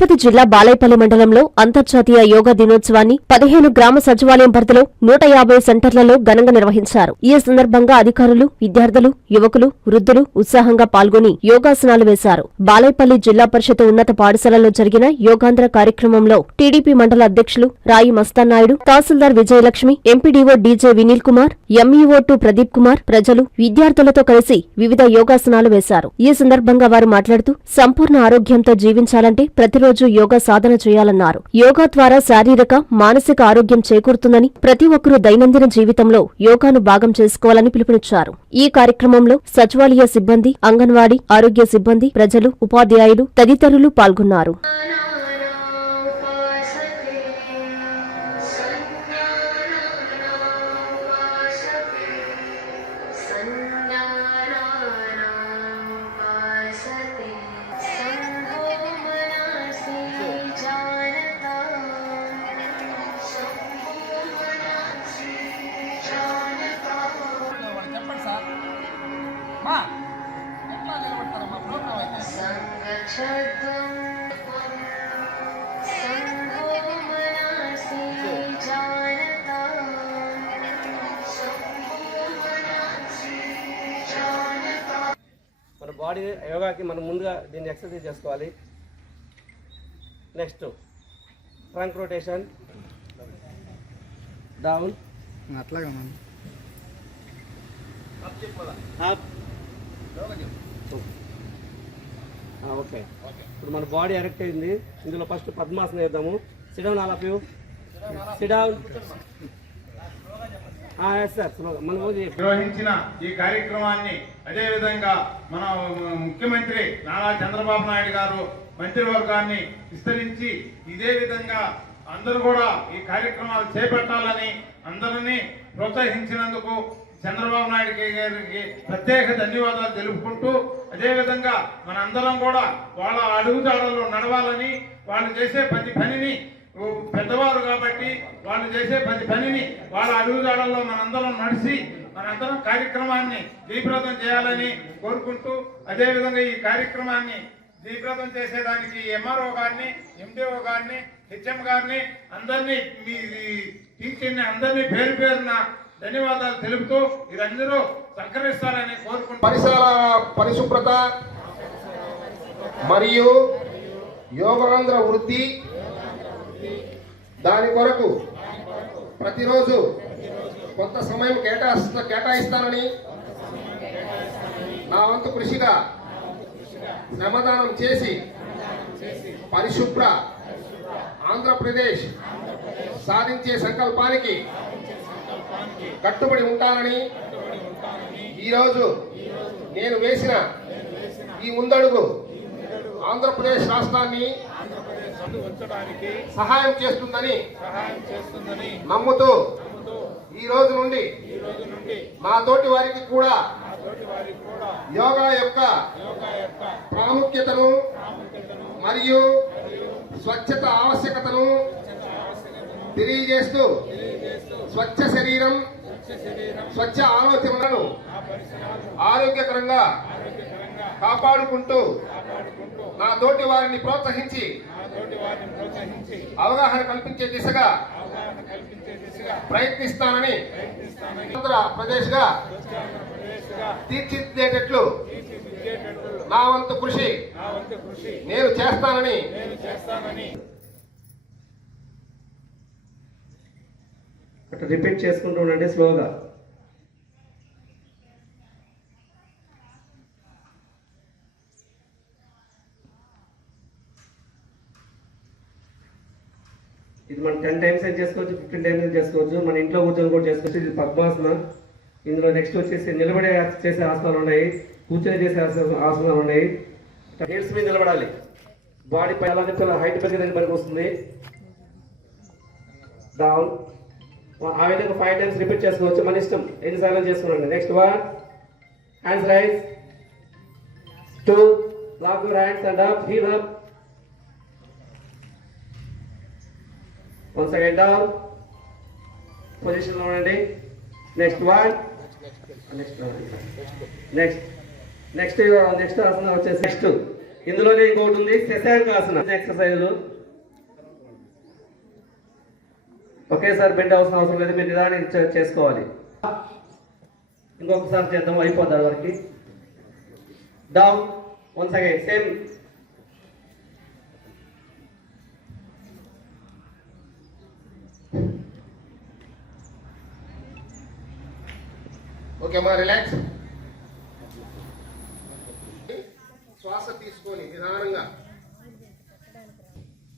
తిరుపతి జిల్లా బాలైపల్లి మండలంలో అంతర్జాతీయ యోగా దినోత్సవాన్ని పదిహేను గ్రామ సచివాలయం పరిధిలో నూట యాభై సెంటర్లలో ఘనంగా నిర్వహించారు. ఈ సందర్భంగా అధికారులు విద్యార్థులు యువకులు వృద్ధులు ఉత్సాహంగా పాల్గొని యోగాసనాలు వేశారు. బాలైపల్లి జిల్లా పరిషత్ ఉన్నత పాఠశాలలో జరిగిన యోగాంధ్ర కార్యక్రమంలో టీడీపీ మండల అధ్యక్షులు రాయి మస్తానాయుడు తహసీల్దార్ Vijayalakshmi MPDO DJ Vineel Kumar MEO to Pradeep Kumar ప్రజలు విద్యార్థులతో కలిసి వివిధ యోగాసనాలు వేశారు. ఈ సందర్భంగా వారు మాట్లాడుతూ సంపూర్ణ ఆరోగ్యంతో జీవించాలంటే ప్రతిరోజు యోగా సాధన చేయాలన్నారు. యోగా ద్వారా శారీరక మానసిక ఆరోగ్యం చేకూరుతుందని ప్రతి ఒక్కరూ దైనందిన జీవితంలో యోగాను భాగం చేసుకోవాలని పిలుపునిచ్చారు. ఈ కార్యక్రమంలో సచివాలయ సిబ్బంది అంగన్వాడీ ఆరోగ్య సిబ్బంది ప్రజలు ఉపాధ్యాయులు తదితరులు పాల్గొన్నారు. మన బాడీ యోగాకి మనం ముందుగా దీన్ని ఎక్సర్సైజ్ చేసుకోవాలి. నెక్స్ట్ ఫ్రంట్ రొటేషన్ డౌన్ అట్లాగా మనం. Up okay. ఇప్పుడు మన బాడీ ఎరెక్ట్ అయింది. ఇందులో ఫస్ట్ పద్మాసనం వేద్దాము sit down all of you sit down నిర్వహించిన ఈ కార్యక్రమాన్ని అదే విధంగా మన ముఖ్యమంత్రి నారా చంద్రబాబు నాయుడు గారు మంత్రివర్గాన్ని విస్తరించి ఇదే విధంగా అందరూ కూడా ఈ కార్యక్రమాలు చేపట్టాలని అందరినీ ప్రోత్సహించినందుకు చంద్రబాబు నాయుడు గారికి ప్రత్యేక ధన్యవాదాలు తెలుపుకుంటూ అదేవిధంగా మన అందరం కూడా వాళ్ళ అడుగుజాడల్లో నడవాలని వాళ్ళు చేసే ప్రతి పనిని పెద్దవారు కాబట్టి వాళ్ళు చేసే ప్రతి పనిని వాళ్ళ అడుగుజాడల్లో మనందరం నడిచి మనందరం కార్యక్రమాన్ని జయప్రదం చేయాలని కోరుకుంటూ అదేవిధంగా ఈ కార్యక్రమాన్ని జయప్రదం చేసేదానికి ఎంఆర్ఓ గారిని ఎండిఓ గారిని హెచ్ఎం గారిని అందరినీ మీ టీచర్ని అందరినీ పేరు పేరున ధన్యవాదాలు తెలుపుతూ మీరందరూ సహకరిస్తారని కోరుకుంటూ పరిసర పరిశుభ్రత మరియు యోగాంధ్ర వృద్ధి దాని కొరకు ప్రతిరోజు కొంత సమయం కేటాయిస్తా కేటాయిస్తానని నా వంతు కృషిగా శ్రమదానం చేసి పరిశుభ్ర ఆంధ్రప్రదేశ్ సాధించే సంకల్పానికి కట్టుబడి ఉంటానని ఈరోజు నేను వేసిన ఈ ముందడుగు ఆంధ్రప్రదేశ్ రాష్ట్రాన్ని సహాయం చేస్తుందని నమ్ముతూ ఈ రోజు నుండి నా తోటి వారికి కూడా యోగా యొక్క ప్రాముఖ్యతను మరియు స్వచ్ఛత ఆవశ్యకతను తెలియజేస్తూ స్వచ్ఛ శరీరం స్వచ్ఛ ఆలోచనలను ఆరోగ్యకరంగా కాపాడుకుంటూ నా తోటి వారిని ప్రోత్సహించి అవగాహన కల్పించే దిశగా ప్రయత్నిస్తానని ఆంధ్రప్రదేశ్గా ఆంధ్రప్రదేశ్గా తీర్చిదిద్దేటట్లు తీర్చిదిద్దేటట్లు నా వంతు కృషి నా వంతు కృషి నేను చేస్తానని నేను అట్లా రిపీట్ చేసుకుంటూ ఉండండి స్లోగా. ఇది మనం టెన్ టైమ్స్ అయితే చేసుకోవచ్చు ఫిఫ్టీన్ టైమ్స్ చేసుకోవచ్చు మన ఇంట్లో కూర్చొని కూడా చేసుకోవచ్చు. ఇది పద్మాసన. ఇందులో నెక్స్ట్ వచ్చేసి నిలబడే చేసే ఆసనాలు ఉన్నాయి కూర్చొని చేసే ఆసనాలు ఉన్నాయి. హెడ్స్ మీద నిలబడాలి. బాడీ పై అలాగే హైట్ పెరిగేదానికి పనికి వస్తుంది డౌన్ ఆ విధంగా ఫైవ్ టైమ్స్ రిపీట్ చేసుకోవచ్చు. మన ఇష్టం. ఎన్నిసార్లు చేసుకోండి next one hands raise two lock your hands and up heel up one second down పొజిషన్లో ఉండండి. Next one next next next next ఆసనం వచ్చేసి నెక్స్ట్ ఇందులోనే ఇంకొకటి ఉంది. శశాంకాసన ఎక్సర్సైజులు ఒకేసారి బిడ్డ అవసరం అవసరం లేదు మీరు నిదానం చేసుకోవాలి. ఇంకొకసారి చేద్దాం అయిపోతారు వారికి. Down once again same okay అమ్మా రిలాక్స్ శ్వాస తీసుకొని నిదానంగా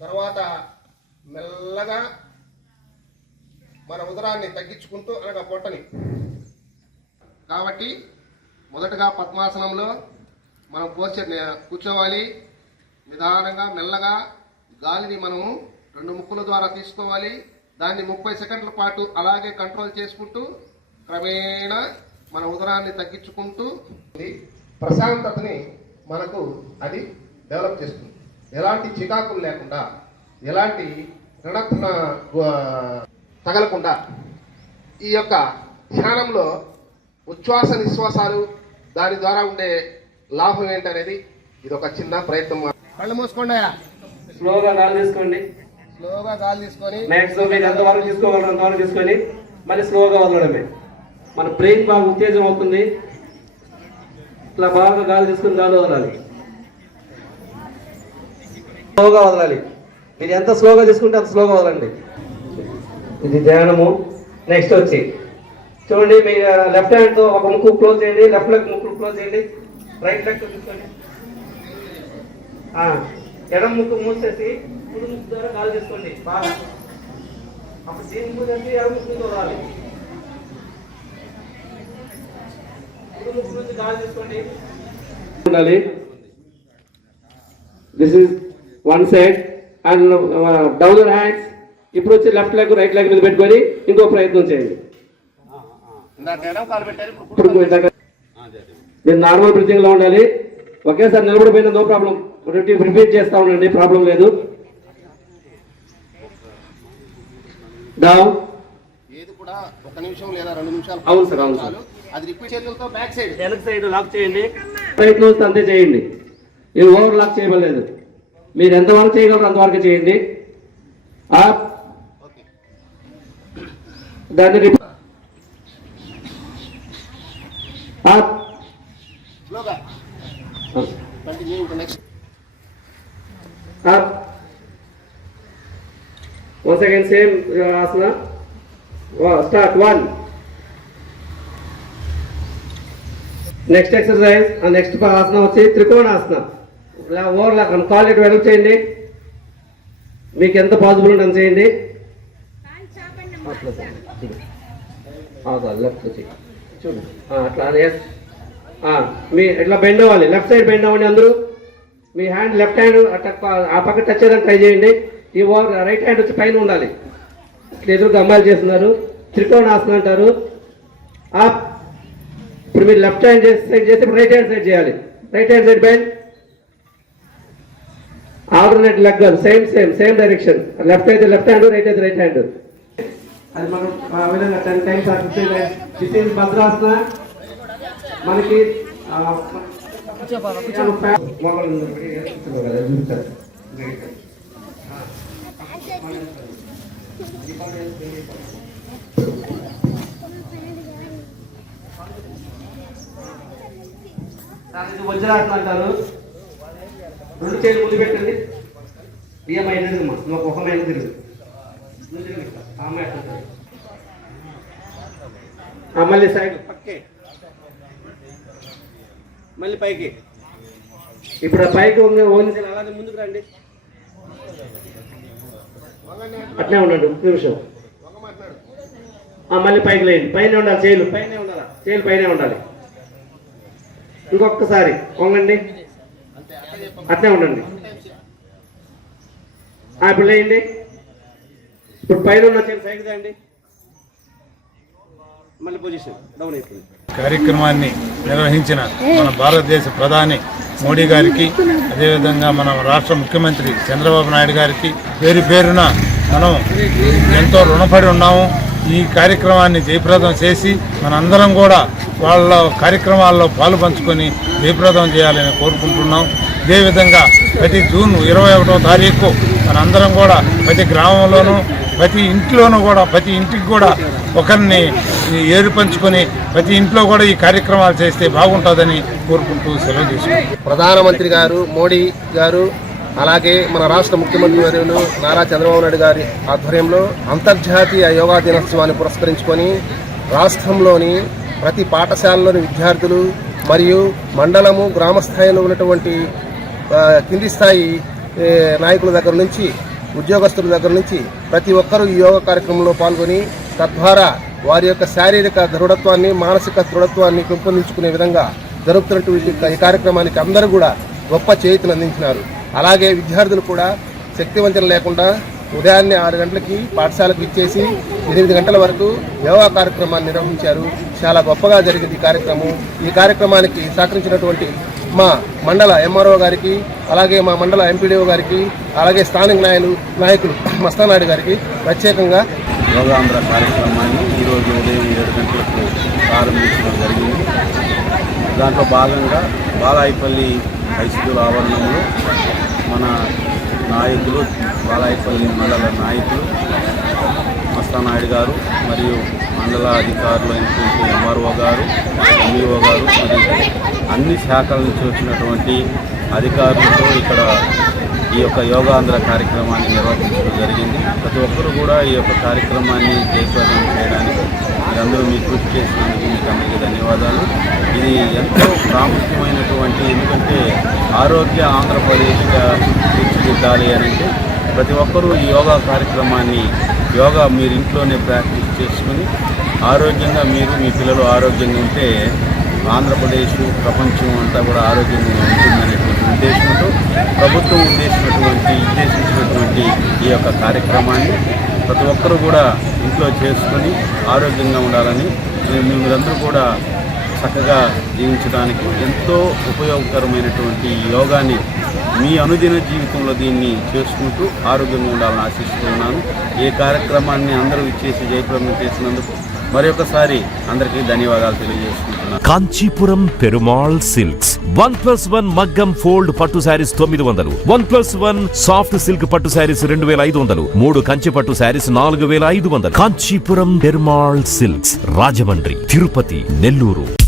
తర్వాత మెల్లగా మన ఉదరాన్ని తగ్గించుకుంటూ అనగా పొట్టని. కాబట్టి మొదటగా పద్మాసనంలో మనం పోస్చర్ కూర్చోవాలి. నిదానంగా మెల్లగా గాలిని మనము రెండు ముక్కుల ద్వారా తీసుకోవాలి. దాన్ని ముప్పై సెకండ్ల పాటు అలాగే కంట్రోల్ చేసుకుంటూ క్రమేణా మన ఉదరాన్ని తగ్గించుకుంటూ ప్రశాంతతని మనకు అది డెవలప్ చేస్తుంది. ఎలాంటి చికాకులు లేకుండా ఎలాంటి రుణత్న తగలకుండా ఈ యొక్క ధ్యానంలో ఉచ్ఛ్వాస నిశ్వాసాలు దాని ద్వారా ఉండే లాభం ఏంటనేది ఇది ఒక చిన్న ప్రయత్నం. కళ్ళు మూసుకోండి స్లోగా గాలి తీసుకోండి. స్లోగా గాలి తీసుకొని మ్యాక్సిమం మీరు ఎంతవరకు తీసుకోగలరు అంతవరకు తీసుకొని మళ్ళీ స్లోగా వదలడమే. మన బ్రెయిన్ బాగా ఉత్తేజం అవుతుంది. ఇట్లా బాగా గాలి తీసుకుని గాలి వదలాలి. స్లోగా వదలాలి. మీరు ఎంత స్లోగా తీసుకుంటే అంత స్లోగా వదలండి. ఇది ధ్యానము. నెక్స్ట్ వచ్చి. చూడండి మీ లెఫ్ట్ హ్యాండ్తో ఒక ముక్కు క్లోజ్ చేయండి లెఫ్ట్ లెగ్ ముక్కు క్లోజ్ చేయండి. రైట్ లెగ్ చూసుకోండి. తీసుకోండి ఎడమ ముక్కు మూసేసి కుడి ముక్కు ద్వారా గాలి తీసుకోండి. బాగా. అప్పుడు దీని మూసేసి ఎడమ ముక్కు చూడాలి కుడి ముక్కు నుంచి గాలి తీసుకోండి. ఉండాలి. This is one side and down hands ఇప్పుడు వచ్చి లెఫ్ట్ లెగ్ రైట్ లెగ్ మీద పెట్టుకొని ఇంకో ప్రయత్నం చేయండి. మీరు నార్మల్ బ్రీతింగ్లో ఉండాలి. ఒకేసారి నిలబడిపోయిన నో ప్రాబ్లం రిపీట్ చేస్తా ఉండండి ప్రాబ్లం లేదు. డౌన్ ఏది కూడా ఒక నిమిషం లేదా రెండు నిమిషాలు అవును సార్, అవును సార్. అది రిపీట్ చేతులతో బ్యాక్ సైడ్ వెనక సైడ్ లాక్ చేయండి. ప్రయత్నం వస్తే అంతే చేయండి. ఇది ఓవర్ లాక్ చేయలేదు మీరు ఎంతవరకు చేయగలరు అంతవరకు చేయండి. అప్ దాన్ని same uh, సేమ్ ఆసన స్టార్ట్ వన్ నెక్స్ట్ ఎక్సర్సైజ్ ఆ నెక్స్ట్ ఆసనం వచ్చి త్రికోణాసనం ఓవర్ లాక్ కాల్ ఇటు వెనక్కి చేయండి. మీకు ఎంత పాసిబుల్ ఉంటుంది చేయండి. చేయండి లెఫ్ట్ వచ్చి. చూడు. అట్లా ఎస్ మీ ఇట్లా బెండ్ అవ్వాలి? లెఫ్ట్ సైడ్ బెండ్ అవ్వండి అందరూ. మీ హ్యాండ్ లెఫ్ట్ హ్యాండ్ అట్లా ఆ పక్క టచ్ చేయడానికి ట్రై చేయండి. ఈ ఓవర్ రైట్ హ్యాండ్ వచ్చి పైన ఉండాలి. ఇట్లా ఎదురుగా అమ్మాయిలు చేస్తున్నారు. త్రికోణాసనం అంటారు. అప్ ఇప్పుడు మీరు లెఫ్ట్ హ్యాండ్ సైడ్ చేస్తే ఇప్పుడు రైట్ హ్యాండ్ సైడ్ చేయాలి. Right hand side bend alternate leg same same same direction left అయితే లెఫ్ట్ హ్యాండ్ రైట్ అయితే రైట్ హ్యాండ్ అది మనం ఆ విధంగా టెన్ టైమ్స్ ఆ fifteen times. This is Bhadrasana మనకి వజ్రాసన అంటారు. రెండు చేతులు ముందు పెట్టండి బియ్యం అయినదమ్మా నువ్వు ఒక మైన తిరుగు. మళ్ళీ సైడ్ పక్కే. మళ్ళీ పైకి. ఇప్పుడు పైకి ఉంది ఓన్లీ అలాగే ముందుకు రండి. అట్లే ఉండండి ఒక్క నిమిషం. మళ్ళీ పైకి లేండి పైన ఉండాలి చేయలు. పైన ఉండాలి? చేయలు పైన ఉండాలి. ఇంకొకసారి వంగండి. అట్లే ఉండండి. ఇప్పుడు లేయండి. ఇప్పుడు పైన ఉన్న సైడ్ అండి? మళ్ళీ పొజిషన్ డౌన్ అయిపోయింది. కార్యక్రమాన్ని నిర్వహించిన మన భారతదేశ ప్రధాని మోడీ గారికి అదేవిధంగా మన రాష్ట్ర ముఖ్యమంత్రి చంద్రబాబు నాయుడు గారికి పేరు పేరున మనం ఎంతో రుణపడి ఉన్నాము. ఈ కార్యక్రమాన్ని జయప్రదం చేసి మనందరం కూడా వాళ్ళ కార్యక్రమాల్లో పాలు పంచుకొని జయప్రదం చేయాలని కోరుకుంటున్నాం. అదేవిధంగా ప్రతి జూన్ ఇరవై ఒకటో తారీఖు మనందరం కూడా ప్రతి గ్రామంలోనూ ప్రతి ఇంట్లోనూ కూడా ప్రతి ఇంటికి కూడా ఒకరిని ఏరు పంచుకొని ప్రతి ఇంట్లో కూడా ఈ కార్యక్రమాలు చేస్తే బాగుంటుందని కోరుకుంటూ సెలవు తీసుకున్నాం ప్రధానమంత్రి గారు మోడీ గారు అలాగే మన రాష్ట్ర ముఖ్యమంత్రి వర్యులు నారా చంద్రబాబు నాయుడు గారి ఆధ్వర్యంలో అంతర్జాతీయ యోగా దినోత్సవాన్ని పురస్కరించుకొని రాష్ట్రంలోని ప్రతి పాఠశాలలోని విద్యార్థులు మరియు మండలము గ్రామ స్థాయిలో ఉన్నటువంటి కింది స్థాయి నాయకుల దగ్గర నుంచి ఉద్యోగస్తుల దగ్గర నుంచి ప్రతి ఒక్కరూ ఈ యోగా కార్యక్రమంలో పాల్గొని తద్వారా వారి యొక్క శారీరక దృఢత్వాన్ని మానసిక దృఢత్వాన్ని పెంపొందించుకునే విధంగా జరుగుతున్నటువంటి ఈ కార్యక్రమానికి అందరూ కూడా గొప్ప చేతులు అందించినారు. అలాగే విద్యార్థులు కూడా శక్తివంచన లేకుండా ఉదయాన్నే ఆరు గంటలకి పాఠశాలకు ఇచ్చేసి ఎనిమిది గంటల వరకు యోగా కార్యక్రమాన్ని నిర్వహించారు. చాలా గొప్పగా జరిగింది ఈ కార్యక్రమం. ఈ కార్యక్రమానికి సహకరించినటువంటి మా మండల ఎంఆర్ఓ గారికి అలాగే మా మండల ఎంపీడీఓ గారికి అలాగే స్థానిక నాయకులు నాయకులు మస్తానాయుడు గారికి ప్రత్యేకంగా యోగాంధ్ర కార్యక్రమాన్ని ఈరోజు ఉదయం ఏడు గంటలకు ప్రారంభించడం జరిగింది. దాంట్లో భాగంగా బాలాయిపల్లి హై స్కూల్ ఆవరణంలో మన నాయకులు బాలాయపల్లి మండల నాయకులు మస్తానాయుడు గారు మరియు మండల అధికారులు అయినటువంటి ఎంఆర్ఓ గారు ఎంఈఓ గారు మరియు అన్ని శాఖల నుంచి వచ్చినటువంటి అధికారులతో ఇక్కడ ఈ యొక్క యోగాంధ్ర కార్యక్రమాన్ని నిర్వహించడం జరిగింది. ప్రతి ఒక్కరూ కూడా ఈ యొక్క కార్యక్రమాన్ని జయప్రదం చేయడానికి అందరూ మీ కృషి చేసినందుకు మీకు అందరికీ ధన్యవాదాలు. ఇది ఎంతో ప్రాముఖ్యమైనటువంటి ఎందుకంటే ఆరోగ్య ఆంధ్రప్రదేశ్గా తీర్చిదిద్దాలి అని అంటే ప్రతి ఒక్కరూ ఈ యోగా కార్యక్రమాన్ని యోగా మీరు ఇంట్లోనే ప్రాక్టీస్ చేసుకుని ఆరోగ్యంగా మీరు మీ పిల్లలు ఆరోగ్యంగా ఉంటే ఆంధ్రప్రదేశ్ ప్రపంచం అంతా కూడా ఆరోగ్యంగా ఉంటుందనేటువంటి ఉద్దేశంతో ప్రభుత్వం ఉద్దేశించినటువంటి ఉద్దేశించినటువంటి ఈ యొక్క కార్యక్రమాన్ని ప్రతి ఒక్కరూ కూడా ఇంట్లో చేసుకొని ఆరోగ్యంగా ఉండాలని మేము మీరందరూ కూడా చక్కగా జీవించడానికి ఎంతో ఉపయోగకరమైనటువంటి యోగాని మీ అనుదిన జీవితంలో దీన్ని చేసుకుంటూ ఆరోగ్యంగా ఉండాలని ఆశిస్తున్నాను ఈ కార్యక్రమాన్ని అందరూ ఇచ్చేసి జయప్రదం చేసినందుకు మరొకసారి అందరికీ ధన్యవాదాలు తెలియజేసుకుంటున్నాను. Kanchipuram Perumal silks. One plus one మగ్గం ఫోల్డ్ పట్టు శారీస్ తొమ్మిది వందలు. One plus one soft silk పట్టు శారీస్ రెండు వేల ఐదు వందలు. మూడు కంచి పట్టు శారీస్ నాలుగు వేల ఐదు వందలు. కాంచీపురం పెరుమాళ్ సిల్క్స్ రాజమండ్రి తిరుపతి నెల్లూరు.